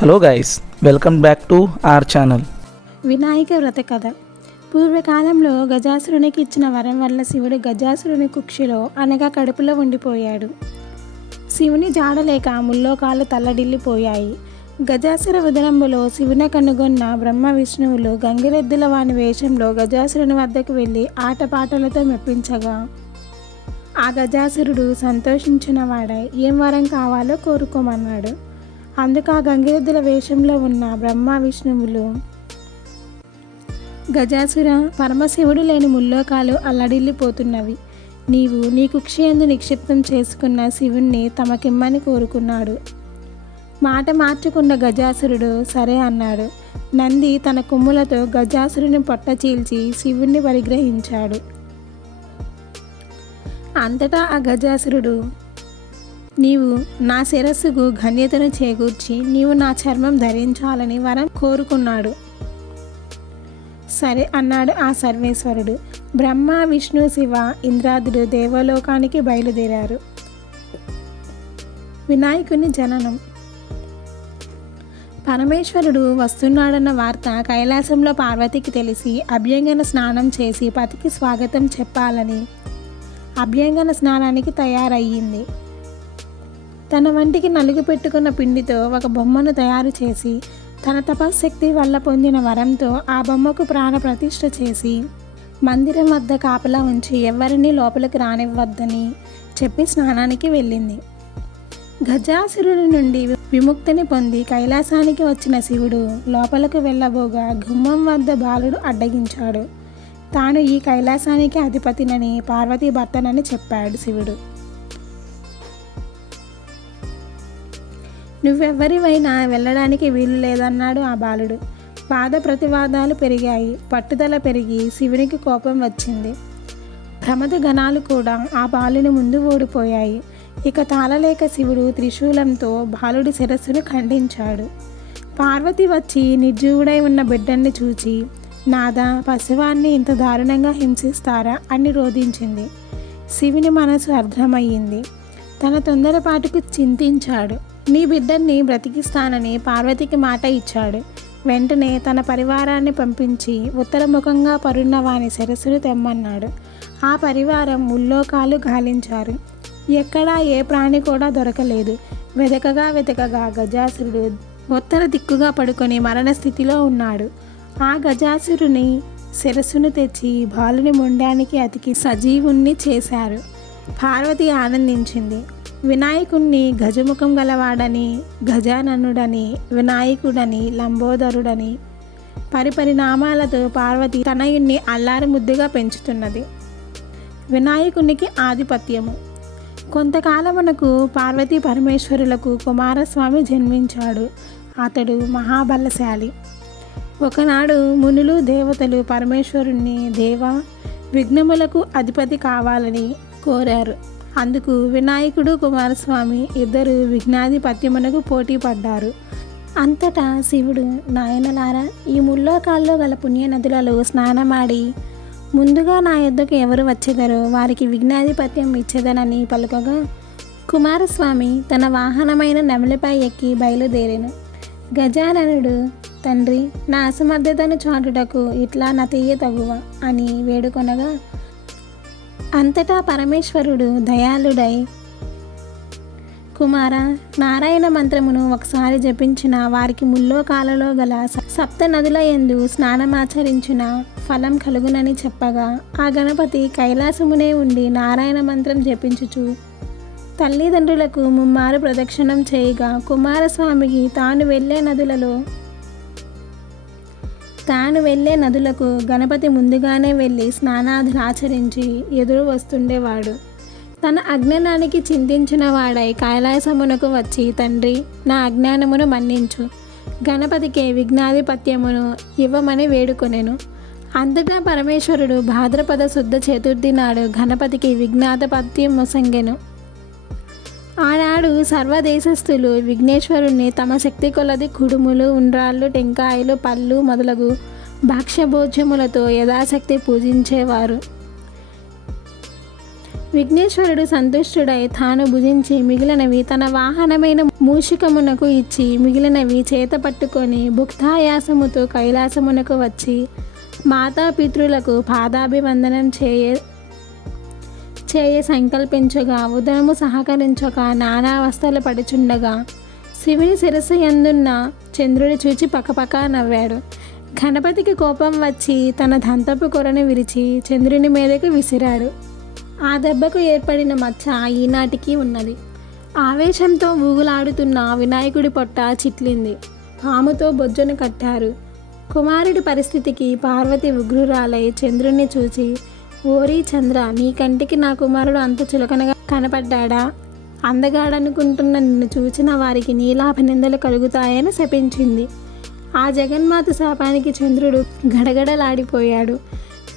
Hello guys, welcome back to our channel. Vinayaka వ్రత కథ. పూర్వకాలంలో గజాసురునికి ఇచ్చిన వరం వల్ల శివుడు గజాసురుని కుక్షిలో అనగా కడుపులో ఉండిపోయాడు. శివుని జాడలేక ముల్లోకాలు తల్లడిల్లిపోయాయి. గజాసుర ఉదరంబులో శివుని కనుగొన్న బ్రహ్మ విష్ణువులు గంగిరెద్దుల వాని వేషంలో గజాసురుని వద్దకు వెళ్ళి ఆటపాటలతో మెప్పించగా ఆ గజాసురుడు సంతోషించిన వాడై ఏం వరం కావాలో కోరుకోమన్నాడు. అందుకు ఆ గంగిరెద్దుల వేషంలో ఉన్న బ్రహ్మ విష్ణువులు, గజాసుర, పరమశివుడు లేని ముల్లోకాలు అల్లడిల్లిపోతున్నవి. నీవు నీ కుక్షియందు నిక్షిప్తం చేసుకున్న శివుణ్ణి తమకిమ్మని కోరుకున్నాడు. మాట మార్చుకున్న గజాసురుడు సరే అన్నాడు. నంది తన కొమ్ములతో గజాసురుని పొట్ట చీల్చి శివుణ్ణి పరిగ్రహించాడు. అంతటా ఆ గజాసురుడు, నీవు నా శిరస్సుకు ఘన్యతను చేకూర్చి నీవు నా చర్మం ధరించాలని వరం కోరుకున్నాడు. సరే అన్నాడు ఆ సర్వేశ్వరుడు. బ్రహ్మ, విష్ణు, శివ, ఇంద్రాదులు దేవలోకానికి బయలుదేరారు. వినాయకుని జననం. పరమేశ్వరుడు వస్తున్నాడన్న వార్త కైలాసంలో పార్వతికి తెలిసి అభ్యంగన స్నానం చేసి పతికి స్వాగతం చెప్పాలని అభ్యంగన స్నానానికి తయారయ్యింది. తన వంటికి నలుగు పెట్టుకున్న పిండితో ఒక బొమ్మను తయారు చేసి తన తపశ్శక్తి వల్ల పొందిన వరంతో ఆ బొమ్మకు ప్రాణ ప్రతిష్ఠ చేసి మందిరం వద్ద కాపలా ఉంచి ఎవరిని లోపలికి రానివ్వద్దని చెప్పి స్నానానికి వెళ్ళింది. గజాసురుడి నుండి విముక్తిని పొంది కైలాసానికి వచ్చిన శివుడు లోపలకు వెళ్ళబోగా గుమ్మం వద్ద బాలుడు అడ్డగించాడు. తాను ఈ కైలాసానికి అధిపతినని, పార్వతీ భర్తనని చెప్పాడు శివుడు. నువ్వెవ్వరివైనా వెళ్ళడానికి వీలు లేదన్నాడు ఆ బాలుడు. వాద ప్రతివాదాలు పెరిగాయి. పట్టుదల పెరిగి శివునికి కోపం వచ్చింది. ప్రమద గణాలు కూడా ఆ బాలుని ముందు ఓడిపోయాయి. ఇక తాళలేక శివుడు త్రిశూలంతో బాలుడి శిరస్సును ఖండించాడు. పార్వతి వచ్చి నిర్జీవుడై ఉన్న బిడ్డన్ని చూచి, నాదా, పసివాన్ని ఇంత దారుణంగా హింసిస్తారా అని రోధించింది. శివుని మనసు అర్థమయ్యింది. తన తొందరపాటుకు చింతించాడు. నీ బిడ్డన్ని బ్రతికిస్తానని పార్వతికి మాట ఇచ్చాడు. వెంటనే తన పరివారాన్ని పంపించి ఉత్తరముఖంగా పరున్న వాని శిరస్సును తెమ్మన్నాడు. ఆ పరివారం ముల్లోకాలు గాలించారు. ఎక్కడా ఏ ప్రాణి కూడా దొరకలేదు. వెతకగా గజాసురుడు ఉత్తర దిక్కుగా పడుకొని మరణస్థితిలో ఉన్నాడు. ఆ గజాసురుని శిరస్సును తెచ్చి బాలుని మొండానికి అతికి సజీవుణ్ణి చేశారు. పార్వతి ఆనందించింది. వినాయకుణ్ణి గజముఖం గలవాడని, గజాననుడని, వినాయకుడని, లంబోదరుడని పరిపరిణామాలతో పార్వతి తనయుణ్ణి అల్లారి ముద్దుగా పెంచుతున్నది. వినాయకునికి ఆధిపత్యము. కొంతకాలమునకు పార్వతీ పరమేశ్వరులకు కుమారస్వామి జన్మించాడు. అతడు మహాబలశాలి. ఒకనాడు మునులు, దేవతలు పరమేశ్వరుణ్ణి, దేవా, విఘ్నములకు అధిపతి కావాలని కోరారు. అందుకు వినాయకుడు, కుమారస్వామి ఇద్దరు విఘ్నాధిపత్యమునకు పోటీ పడ్డారు. అంతటా శివుడు, నాయనలారా, ఈ ముల్లోకాల్లో గల పుణ్యనదులలో స్నానమాడి ముందుగా నా యొద్దకు ఎవరు వచ్చేదరో వారికి విఘ్నాధిపత్యం ఇచ్చేదనని పలుకగా కుమారస్వామి తన వాహనమైన నెమలిపై ఎక్కి బయలుదేరెను. గజాననుడు, తండ్రి, నా అసమర్థతను చాటుటకు ఇట్లా నా తెయ్య తగువ అని వేడుకొనగా అంతటా పరమేశ్వరుడు దయాళుడై, కుమార, నారాయణ మంత్రమును ఒకసారి జపించిన వారికి ముల్లోకాలలో గల సప్త నదుల యందు స్నానమాచరించిన ఫలం కలుగునని చెప్పగా ఆ గణపతి కైలాసమునే ఉండి నారాయణ మంత్రం జపించుచు తల్లిదండ్రులకు ముమ్మారు ప్రదక్షిణం చేయగా కుమారస్వామికి తాను వెళ్ళే నదులకు గణపతి ముందుగానే వెళ్ళి స్నానాదులు ఆచరించి ఎదురు వస్తుండేవాడు. తన అజ్ఞానానికి చింతించిన వాడై కైలాసమునకు వచ్చి, తండ్రి, నా అజ్ఞానమును మన్నించు, గణపతికి విఘ్నాధిపత్యమును ఇవ్వమని వేడుకొనెను. అంతటా పరమేశ్వరుడు భాద్రపద శుద్ధ చతుర్థి నాడు గణపతికి విఘ్నాధిపత్యం మొసంగెను. ఆనాడు సర్వదేశస్థులు విఘ్నేశ్వరుణ్ణి తమ శక్తి కొలది కుడుములు, ఉండ్రాళ్ళు, టెంకాయలు, పళ్ళు మొదలగు భక్ష్యభోజ్యములతో యథాశక్తి పూజించేవారు. విఘ్నేశ్వరుడు సంతుష్టుడై తాను భుజించి మిగిలినవి తన వాహనమైన మూషికమునకు ఇచ్చి మిగిలినవి చేత పట్టుకొని భుక్తాయాసముతో కైలాసమునకు వచ్చి మాతాపితృలకు పాదాభివందనం చేయ సంకల్పించగా ఉదరము సహకరించక నానావస్థలు పడుచుండగా శివుని శిరస్సు యందున్న చంద్రుడి చూచి పకపక నవ్వాడు. గణపతికి కోపం వచ్చి తన దంతపు కొరను విరిచి చంద్రుని మీదకు విసిరాడు. ఆ దెబ్బకు ఏర్పడిన మచ్చ ఈనాటికి ఉన్నది. ఆవేశంతో ఊగులాడుతున్న వినాయకుడి పొట్ట చిట్లింది. పాముతో బొజ్జను కట్టారు. కుమారుడి పరిస్థితికి పార్వతి ఉగ్రురాలై చంద్రుణ్ణి చూచి, ఓరి చంద్ర, నీ కంటికి నా కుమారుడు అంత చులకనగా కనపడ్డా? అందగాడనుకుంటున్న నిన్ను చూచిన వారికి నీలాభినిందలు కలుగుతాయని శపించింది. ఆ జగన్మాత శాపానికి చంద్రుడు గడగడలాడిపోయాడు.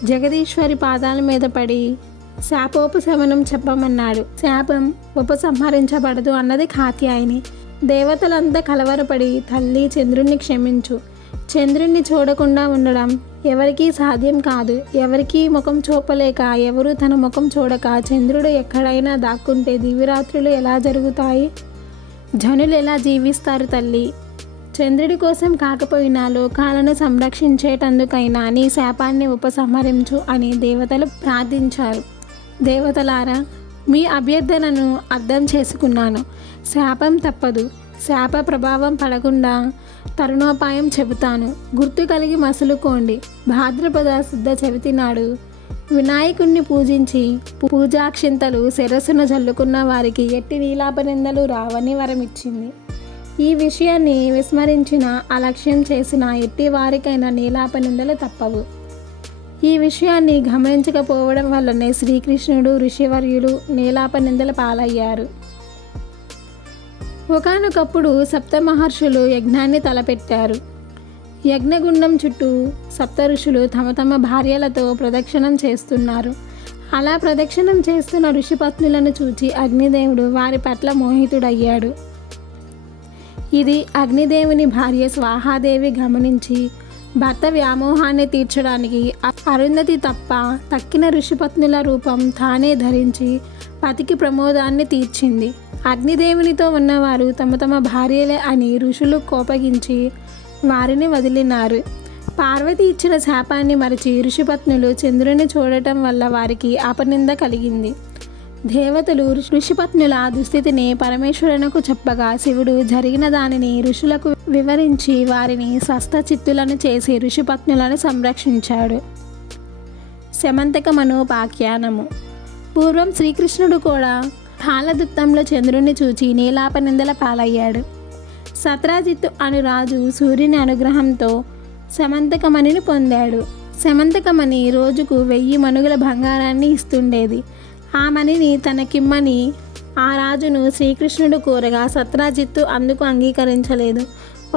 జగదీశ్వరి పాదాల మీద పడి శాపోపశమనం చెప్పమన్నాడు. శాపం ఉపసంహరించబడదు అన్నది కాత్యాయని. దేవతలంతా కలవరపడి, తల్లి చంద్రుణ్ణి క్షమించు, చంద్రుణ్ణి చూడకుండా ఉండడం ఎవరికీ సాధ్యం కాదు. ఎవరికీ ముఖం చూపలేక, ఎవరు తన ముఖం చూడక చంద్రుడు ఎక్కడైనా దాక్కుంటే దివ్యరాత్రులు ఎలా జరుగుతాయి? జనులు ఎలా జీవిస్తారు తల్లి? చంద్రుడి కోసం కాకపోయినా లోకాలను సంరక్షించేటందుకైనా నీ శాపాన్ని ఉపసంహరించు అని దేవతలు ప్రార్థించారు. దేవతలారా, మీ అభ్యర్థనను అర్థం చేసుకున్నాను. శాపం తప్పదు. శాప ప్రభావం పడకుండా తరుణోపాయం చెబుతాను. గుర్తు కలిగి మసులుకోండి. భాద్రపద శుద్ధ చవితి నాడు వినాయకుణ్ణి పూజించి పూజాక్షింతలు శిరస్సును జల్లుకున్న వారికి ఎట్టి నీలాపనిందలు రావని వరమిచ్చింది. ఈ విషయాన్ని విస్మరించిన, అలక్ష్యం చేసిన ఎట్టి వారికైనా నీలాపనిందలు తప్పవు. ఈ విషయాన్ని గమనించకపోవడం వల్లనే శ్రీకృష్ణుడు, ఋషివర్యులు నీలాపనిందల పాలయ్యారు. ఒకానొకప్పుడు సప్త మహర్షులు యజ్ఞాన్ని తలపెట్టారు. యజ్ఞగుండం చుట్టూ సప్త ఋషులు తమ తమ భార్యలతో ప్రదక్షిణం చేస్తున్నారు. అలా ప్రదక్షిణం చేస్తున్న ఋషిపత్నులను చూచి అగ్నిదేవుడు వారి పట్ల మోహితుడయ్యాడు. ఇది అగ్నిదేవుని భార్య స్వాహాదేవి గమనించి భర్త వ్యామోహాన్ని తీర్చడానికి అరుంధతి తప్ప తక్కిన ఋషిపత్నుల రూపం తానే ధరించి పతికి ప్రమోదాన్ని తీర్చింది. అగ్నిదేవునితో ఉన్నవారు తమ తమ భార్యలే అని ఋషులు కోపగించి వారిని వదిలినారు. పార్వతి ఇచ్చిన శాపాన్ని మరిచి ఋషిపత్నులు చంద్రుని చూడటం వల్ల వారికి అపనింద కలిగింది. దేవతలు ఋషిపత్నుల దుస్థితిని పరమేశ్వరునకు చెప్పగా శివుడు జరిగిన దానిని ఋషులకు వివరించి వారిని స్వస్థచిత్తులను చేసి ఋషిపత్నులను సంరక్షించాడు. శమంతక మనోపాఖ్యానము. పూర్వం శ్రీకృష్ణుడు కూడా పాలదుత్తంలో చంద్రుణ్ణి చూచి నీలాపనిందల పాలయ్యాడు. సత్రాజిత్తు అను రాజు సూర్యుని అనుగ్రహంతో శమంతకమణిని పొందాడు. శమంతకమణి రోజుకు 1000 మణుగుల బంగారాన్ని ఇస్తుండేది. ఆ మణిని తనకిమ్మని ఆ రాజును శ్రీకృష్ణుడు కోరగా సత్రాజిత్తు అందుకు అంగీకరించలేదు.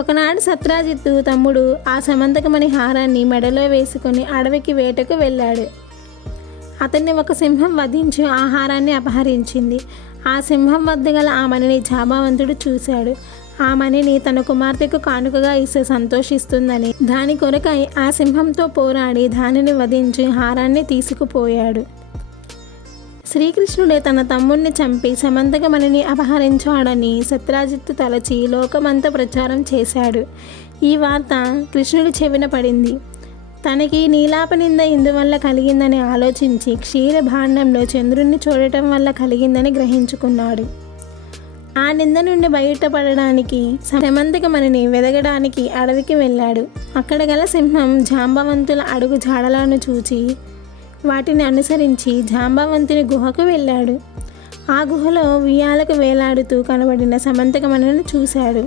ఒకనాడు సత్రాజిత్తు తమ్ముడు ఆ శమంతకమణి హారాన్ని మెడలో వేసుకొని అడవికి వేటకు వెళ్ళాడు. అతన్ని ఒక సింహం వధించి ఆహారాన్ని అపహరించింది. ఆ సింహం వద్ద గల ఆ మణిని జాంబవంతుడు చూశాడు. ఆ మణిని తన కుమార్తెకు కానుకగా ఇస్తే సంతోషిస్తుందని దాని కొరకై ఆ సింహంతో పోరాడి దానిని వధించి హారాన్ని తీసుకుపోయాడు. శ్రీకృష్ణుడే తన తమ్ముణ్ణి చంపి శమంతకమణిని అపహరించాడని సత్రాజిత్తు తలచి లోకమంతా ప్రచారం చేశాడు. ఈ వార్త కృష్ణుడి చెవిన పడింది. తనకి నీలాపనింద ఇందువల్ల కలిగిందని ఆలోచించి క్షీరభాండంలో చంద్రుణ్ణి చూడటం వల్ల కలిగిందని గ్రహించుకున్నాడు. ఆ నింద నుండి బయటపడడానికి శమంతకమణిని వెదగడానికి అడవికి వెళ్ళాడు. అక్కడ గల సింహం జాంబవంతుల అడుగు జాడలను చూచి వాటిని అనుసరించి జాంబవంతుని గుహకు వెళ్ళాడు. ఆ గుహలో ఉయ్యాలకు వేలాడుతూ కనబడిన శమంతకమణిని చూశాడు.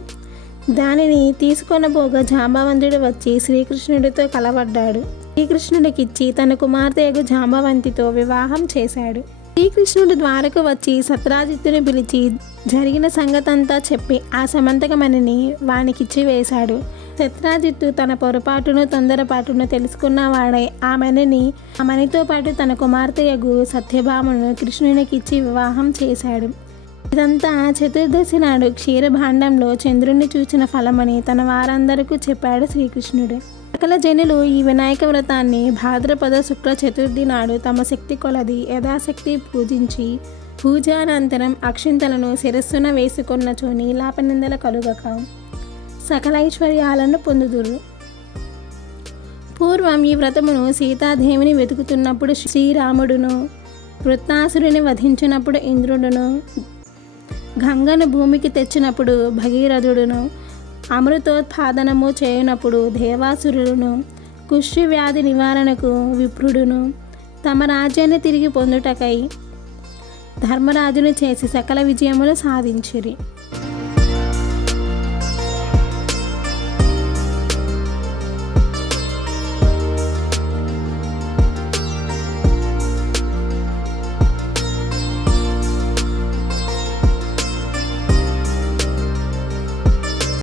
దానిని తీసుకొనబోగా జాంబవంతుడు వచ్చి శ్రీకృష్ణుడితో కలవడ్డాడు. శ్రీకృష్ణుడికిచ్చి తన కుమార్తెకు జాంబవంతితో వివాహం చేశాడు. శ్రీకృష్ణుడు ద్వారకు వచ్చి సత్రాజిత్తుని పిలిచి జరిగిన సంగతంతా చెప్పి ఆ శమంతకమణిని వానికిచ్చి వేశాడు. సత్రాజిత్తు తన పొరపాటును తొందరపాటును తెలుసుకున్నవాడై ఆ మణితో పాటు తన కుమార్తెయగు సత్యభామను కృష్ణునికిచ్చి వివాహం చేశాడు. ఇదంతా చతుర్దశి నాడు క్షీరభాండంలో చంద్రుణ్ణి చూచిన ఫలమని తన వారందరికీ చెప్పాడు శ్రీకృష్ణుడు. సకల జనులు ఈ వినాయక వ్రతాన్ని భాద్రపద శుక్ల చతుర్థి నాడు తమ శక్తి కొలది యథాశక్తి పూజించి పూజానంతరం అక్షింతలను శిరస్సున వేసుకొన్నచో నీలాపనిందల కలుగక సకల ఐశ్వర్యాలను పొందుదురు. పూర్వం ఈ వ్రతమును సీతాదేవిని వెతుకుతున్నప్పుడు శ్రీరాముడును, వృత్తాసురుని వధించినప్పుడు ఇంద్రుడును, గంగను భూమికి తెచ్చినప్పుడు భగీరథుడును, అమృతోత్పాదనము చేయనప్పుడు దేవాసురుడును, కుష్ఠి వ్యాధి నివారణకు విప్రుడును, తమ రాజ్యాన్ని తిరిగి పొందుటకై ధర్మరాజును చేసి సకల విజయములు సాధించిరి.